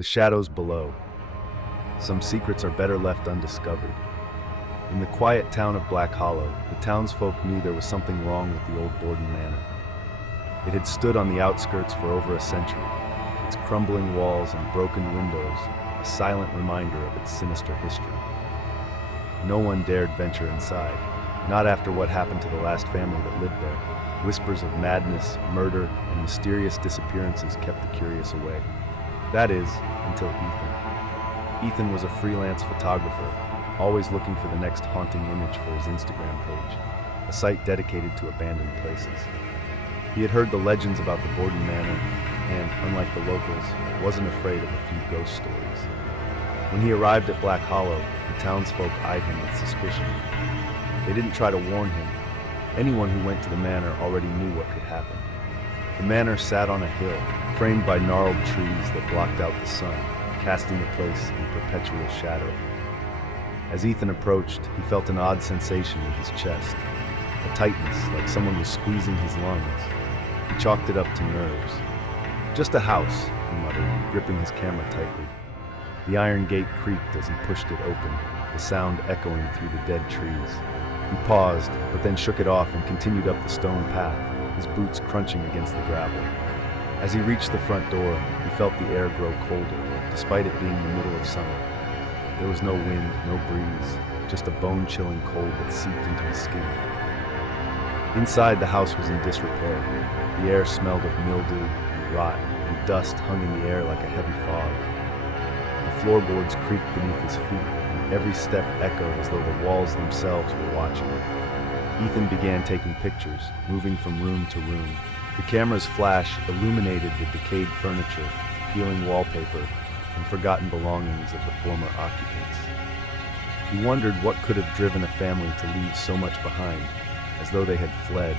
The shadows below. Some secrets are better left undiscovered. In the quiet town of Black Hollow, the townsfolk knew there was something wrong with the old Borden Manor. It had stood on the outskirts for over a century, its crumbling walls and broken windows a silent reminder of its sinister history. No one dared venture inside, not after what happened to the last family that lived there. Whispers of madness, murder, and mysterious disappearances kept the curious away. That is, until Ethan. Ethan was a freelance photographer, always looking for the next haunting image for his Instagram page, a site dedicated to abandoned places. He had heard the legends about the Borden Manor and, unlike the locals, wasn't afraid of a few ghost stories. When he arrived at Black Hollow, the townsfolk eyed him with suspicion. They didn't try to warn him. Anyone who went to the manor already knew what could happen. The manor sat on a hill, framed by gnarled trees that blocked out the sun, casting the place in perpetual shadow. As Ethan approached, he felt an odd sensation in his chest, a tightness like someone was squeezing his lungs. He chalked it up to nerves. "Just a house," he muttered, gripping his camera tightly. The iron gate creaked as he pushed it open, the sound echoing through the dead trees. He paused, but then shook it off and continued up the stone path, his boots crunching against the gravel. As he reached the front door, he felt the air grow colder, despite it being the middle of summer. There was no wind, no breeze, just a bone-chilling cold that seeped into his skin. Inside, the house was in disrepair. The air smelled of mildew and rot, and dust hung in the air like a heavy fog. The floorboards creaked beneath his feet, and every step echoed as though the walls themselves were watching. Ethan began taking pictures, moving from room to room. The camera's flash illuminated the decayed furniture, peeling wallpaper, and forgotten belongings of the former occupants. He wondered what could have driven a family to leave so much behind, as though they had fled,